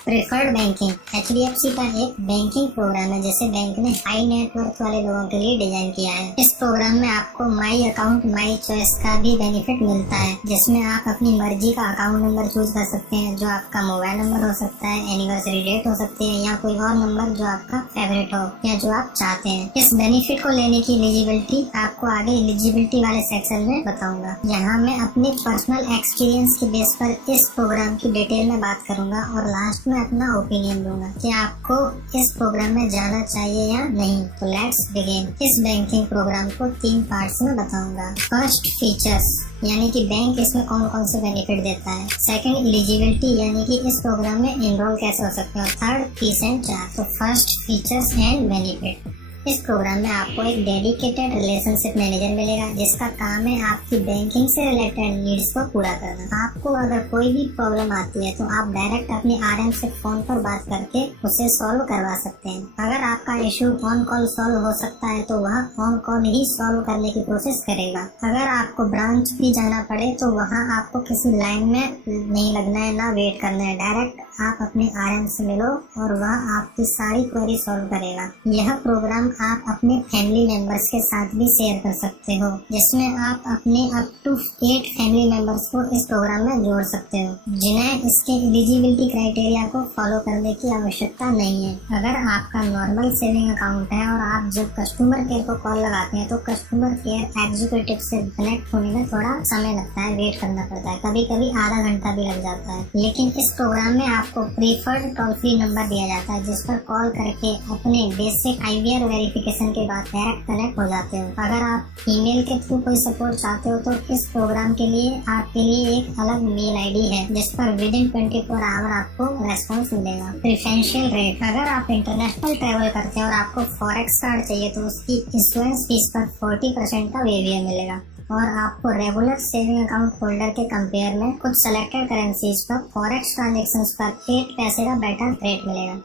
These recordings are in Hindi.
प्रेफर्ड बैंकिंग HDFC का एक बैंकिंग प्रोग्राम है जिसे बैंक ने हाई नेटवर्थ वाले लोगों के लिए डिजाइन किया है। इस प्रोग्राम में आपको माई अकाउंट माई चॉइस का भी बेनिफिट मिलता है, जिसमें आप अपनी मर्जी का अकाउंट नंबर चूज कर सकते हैं, जो आपका मोबाइल नंबर हो सकता है, एनिवर्सरी डेट हो सकती है या कोई और नंबर जो आपका फेवरेट हो या जो आप चाहते हैं। इस बेनिफिट को लेने की एलिजिबिलिटी आपको आगे एलिजिबिलिटी वाले सेक्शन में बताऊंगा। यहाँ मैं अपने पर्सनल एक्सपीरियंस की बेस पर इस प्रोग्राम की डिटेल में बात करूंगा और लास्ट में अपना ओपिनियन दूंगा कि आपको इस प्रोग्राम में जाना चाहिए या नहीं। तो लेट्स बिगिन। इस बैंकिंग प्रोग्राम को 3 पार्ट्स में बताऊंगा। फर्स्ट, फीचर्स यानी कि बैंक इसमें कौन कौन से बेनिफिट देता है। सेकंड, एलिजिबिलिटी यानी कि इस प्रोग्राम में एनरोल कैसे हो सकते हैं। और थर्ड, फीस एंड चार्ज। तो फर्स्ट, फीचर्स एंड बेनिफिट। इस प्रोग्राम में आपको एक डेडिकेटेड रिलेशनशिप मैनेजर मिलेगा जिसका काम है आपकी बैंकिंग से रिलेटेड नीड्स को पूरा करना। आपको अगर कोई भी प्रॉब्लम आती है तो आप डायरेक्ट अपने RM से फोन पर बात करके उसे सॉल्व करवा सकते हैं। अगर आपका इशू ऑन कॉल सॉल्व हो सकता है तो वह ऑन कॉल ही सॉल्व करने की कोशिश करेगा। अगर आपको ब्रांच भी जाना पड़े तो वहाँ आपको किसी लाइन में नहीं लगना है, ना वेट करना है। डायरेक्ट आप अपने RM से मिलो और वह आपकी सारी क्वेरी सॉल्व करेगा। यह प्रोग्राम आप अपने फैमिली मेंबर्स के साथ भी शेयर कर सकते हो, जिसमें आप अपने अप टू 8 फैमिली मेंबर्स को इस प्रोग्राम में जोड़ सकते हो, जिन्हें इसके एलिजिबिलिटी क्राइटेरिया को फॉलो करने की आवश्यकता नहीं है। अगर आपका नॉर्मल सेविंग अकाउंट है और आप जब कस्टमर केयर को कॉल लगाते हैं तो कस्टमर केयर एग्जीक्यूटिव से कनेक्ट होने में थोड़ा समय लगता है, वेट करना पड़ता है, कभी कभी आधा घंटा भी लग जाता है। लेकिन इस प्रोग्राम में आपको प्रीफर्ड टोल फ्री नंबर दिया जाता है जिस पर कॉल करके अपने बेसिक IVR वेरिफिकेशन के बाद डायरेक्ट कनेक्ट हो जाते हो। अगर आप ईमेल के थ्रू कोई सपोर्ट चाहते हो तो इस प्रोग्राम के लिए आपके लिए एक अलग मेल ID है जिस पर विदिन 24 आवर आपको रेस्पॉन्स मिलेगा। प्रेफरेंशियल रेट, अगर आप इंटरनेशनल ट्रेवल करते हैं और आपको फॉरेक्स कार्ड चाहिए तो उसकी इश्यूएंस फीस पर 40% का वेवियर मिलेगा और आपको रेगुलर सेविंग अकाउंट होल्डर के कंपेयर में कुछ सेलेक्टेड करेंसीज पर फॉरेक्स ट्रांजैक्शंस पर 8 पैसे का बेटर रेट मिलेगा।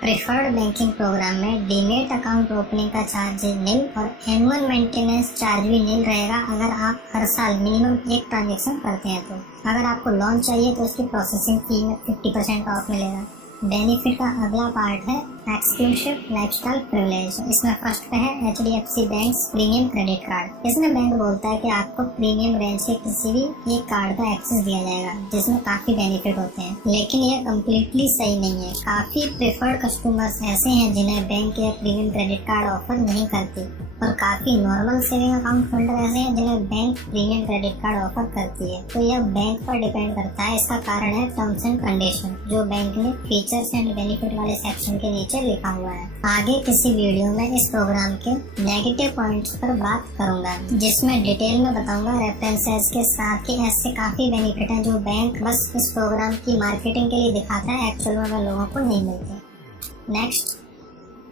प्रेफर्ड बैंकिंग प्रोग्राम में डीमेट अकाउंट ओपनिंग का चार्ज नील और एनुअल मेंटेनेंस चार्ज भी नील रहेगा अगर आप हर साल मिनिमम 1 ट्रांजैक्शन करते हैं तो। अगर आपको लोन चाहिए तो उसकी प्रोसेसिंग फी में 50% ऑफ मिलेगा। बेनिफिट का अगला पार्ट है एक्सक्लूसिव लाइफस्टाइल प्रिविलेज। इसमें फर्स्ट पे है HDFC bank premium credit card. इसमें बैंक बोलता है कि आपको प्रीमियम रेंज के किसी भी एक कार्ड का एक्सेस दिया जाएगा जिसमें काफी बेनिफिट होते हैं, लेकिन यह कम्प्लीटली सही नहीं है। काफी प्रेफर्ड कस्टमर्स ऐसे हैं जिन्हें बैंक या प्रीमियम क्रेडिट कार्ड ऑफर नहीं करती और काफी नॉर्मल सेविंग अकाउंट होल्डर ऐसे हैं जिन्हें bank premium credit card offer करती है। तो यह बैंक पर डिपेंड करता है। इसका कारण है टर्म्स एंड कंडीशन जो बैंक ने फीचर्स एंड बेनिफिट वाले सेक्शन के नीचे लिखा हुआ है। आगे किसी वीडियो में इस प्रोग्राम के नेगेटिव पॉइंट्स पर बात करूंगा जिसमें डिटेल में बताऊंगा रेफरेंसेस के साथ कि ऐसे काफी बेनिफिट हैं जो बैंक बस इस प्रोग्राम की मार्केटिंग के लिए दिखाता है, एक्चुअल में लोगों को नहीं मिलते। Next,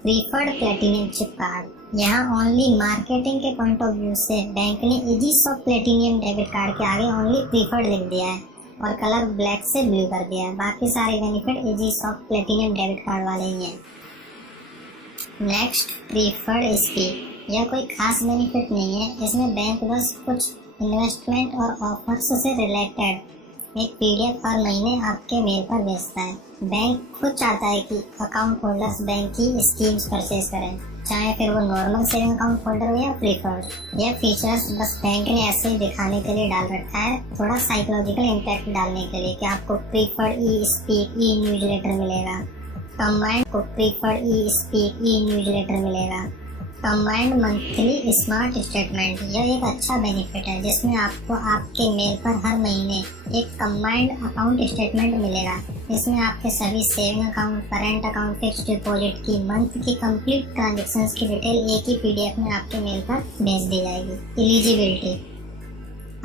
preferred platinum chip card. यहाँ ओनली मार्केटिंग के पॉइंट ऑफ व्यू से बैंक ने एजिसॉफ्ट प्लेटिनियम डेबिट कार्ड के आगे ओनली प्रीफर्ड लिख दिया है और कलर ब्लैक से ब्लू कर दिया है। बाकी सारे बेनिफिट एजिसॉफ्ट प्लेटिनियम डेबिट कार्ड वाले ही हैं। Next, preferred speed. यह कोई खास बेनिफिट नहीं है, इसमें बैंक बस कुछ इन्वेस्टमेंट और ऑफर्स से रिलेटेड एक PDF हर महीने आपके मेल पर भेजता है। बैंक खुद चाहता है कि अकाउंट होल्डर्स बैंक की स्कीम्स परचेज करें, चाहे फिर वो नॉर्मल सेविंग अकाउंट होल्डर हो या प्रीफर्ड। यह फीचर्स बस बैंक ने ऐसे ही दिखाने के लिए डाल रखा है, थोड़ा साइकोलॉजिकल इम्पैक्ट डालने के लिए कि आपको प्रीफर्ड ई-स्पीक न्यूज़लेटर मिलेगा, कंबाइंड को प्रीफर्ड ई-स्पीक न्यूज़लेटर मिलेगा, कंबाइंड मंथली स्मार्ट स्टेटमेंट। यह एक अच्छा बेनिफिट है जिसमें आपको आपके मेल पर हर महीने एक कंबाइंड अकाउंट स्टेटमेंट मिलेगा। इसमें आपके सभी saving account, current account, fixed deposit की मंथ की कंप्लीट ट्रांजैक्शंस की डिटेल एक ही PDF में आपके मेल पर भेज दी जाएगी। एलिजिबिलिटी,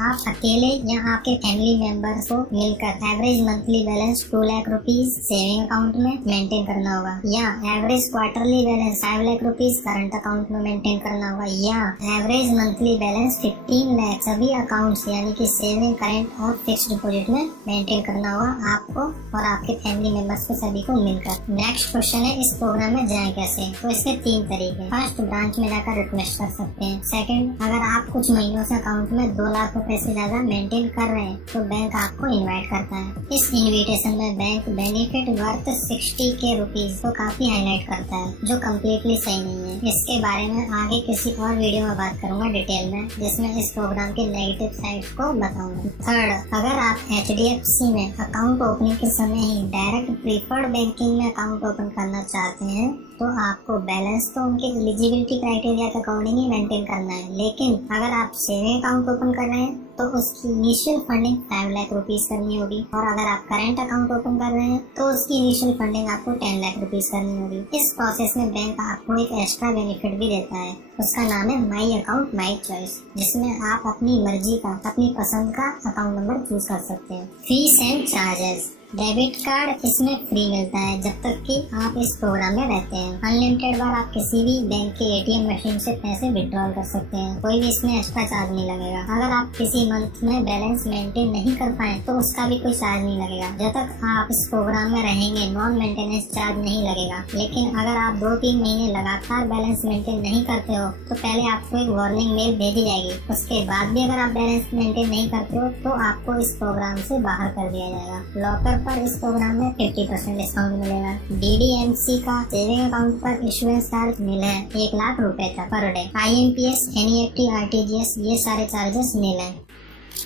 आप अकेले या आपके फैमिली मेंबर्स को मिलकर average monthly balance 2 lakh rupees saving account में मेंटेन करना होगा, या average quarterly balance 5 lakh rupees current account में मेंटेन करना होगा, या एवरेज मंथली बैलेंस 15 लाख सभी अकाउंट्स यानी कि सेविंग, करंट और फिक्स्ड डिपॉजिट में मेंटेन करना होगा आपको और आपके फैमिली मेंबर्स को सभी को मिलकर। नेक्स्ट क्वेश्चन है, इस प्रोग्राम में जाए कैसे? तो इसके 3 तरीके। फर्स्ट, ब्रांच में जाकर रिक्वेस्ट कर सकते हैं। सेकंड, अगर आप कुछ महीनों से अकाउंट में 2 लाख रुपए से ज्यादा मेंटेन कर रहे हैं तो बैंक आपको इनवाइट करता है। इस इनविटेशन में bank benefit worth 60K rupees को काफी हाईलाइट करता है, जो कम्प्लीटली सही नहीं है। इसके बारे में आगे किसी और वीडियो में बात करूंगा डिटेल में, जिसमें इस प्रोग्राम के नेगेटिव साइड को बताऊंगा। थर्ड, अगर आप HDFC में अकाउंट ओपनिंग के समय ही डायरेक्ट प्रीफर्ड बैंकिंग में अकाउंट ओपन करना चाहते हैं तो आपको बैलेंस तो उनके एलिजिबिलिटी क्राइटेरिया के अकॉर्डिंग ही मेंटेन करना है। लेकिन अगर आप सेविंग अकाउंट ओपन कर रहे हैं तो उसकी इनिशियल फंडिंग 5 लाख रुपीस करनी होगी, और अगर आप करंट अकाउंट ओपन कर रहे हैं तो उसकी इनिशियल फंडिंग आपको 10 लाख रुपीस करनी होगी। इस प्रोसेस में बैंक आपको एक एक्स्ट्रा बेनिफिट भी देता है, उसका नाम है माई अकाउंट माई चॉइस, जिसमें आप अपनी मर्जी का, अपनी पसंद का अकाउंट नंबर चूज कर सकते हैं। Fees and charges, debit card इसमें फ्री मिलता है जब तक कि आप इस प्रोग्राम में रहते हैं। अनलिमिटेड बार आप किसी भी बैंक के ATM मशीन से पैसे विड्रॉल कर सकते हैं, कोई भी इसमें एक्स्ट्रा चार्ज नहीं लगेगा। अगर आप किसी मंथ में बैलेंस मेंटेन नहीं कर पाए तो उसका भी कोई चार्ज नहीं लगेगा। जब तक आप इस प्रोग्राम में रहेंगे नॉन मेंटेनेंस चार्ज नहीं लगेगा। लेकिन अगर आप 2-3 महीने लगातार बैलेंस मेंटेन नहीं करते हो तो पहले आपको एक वार्निंग मेल भेजी जाएगी। उसके बाद भी अगर आप बैलेंस मेंटेन नहीं करते हो तो आपको इस प्रोग्राम से बाहर कर दिया जाएगा। लॉकर पर इस प्रोग्राम में 50% डिस्काउंट मिलेगा। DDMC का सेविंग अकाउंट पर इशुएंस चार्ज मिल है 1 लाख रुपए तक per day. IMPS, NEFT, RTGS ये सारे चार्जेस मिल है।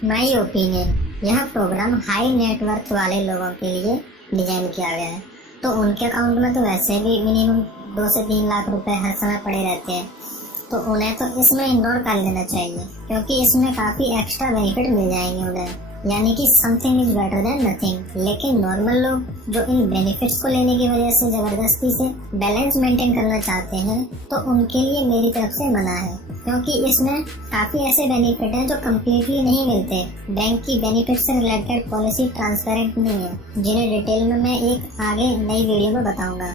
माई ओपिनियन, यह प्रोग्राम हाई नेटवर्थ वाले लोगों के लिए डिजाइन किया गया है। तो उनके अकाउंट में तो वैसे भी मिनिमम 2 से 3 लाख रुपए हर समय पड़े रहते हैं, तो उन्हें तो इसमें इनरोल कर लेना चाहिए, क्योंकि इसमें काफी एक्स्ट्रा बेनिफिट मिल जाएंगे उन्हें, यानी कि something is better than nothing. लेकिन नॉर्मल लोग जो इन बेनिफिट्स को लेने की वजह से जबरदस्ती से बैलेंस मेंटेन करना चाहते हैं तो उनके लिए मेरी तरफ से मना है, क्योंकि इसमें काफी ऐसे बेनिफिट हैं जो कम्प्लीटली नहीं मिलते। बैंक की बेनिफिट से रिलेटेड पॉलिसी ट्रांसपेरेंट नहीं है, जिन्हें डिटेल में मैं एक आगे नई वीडियो में बताऊंगा।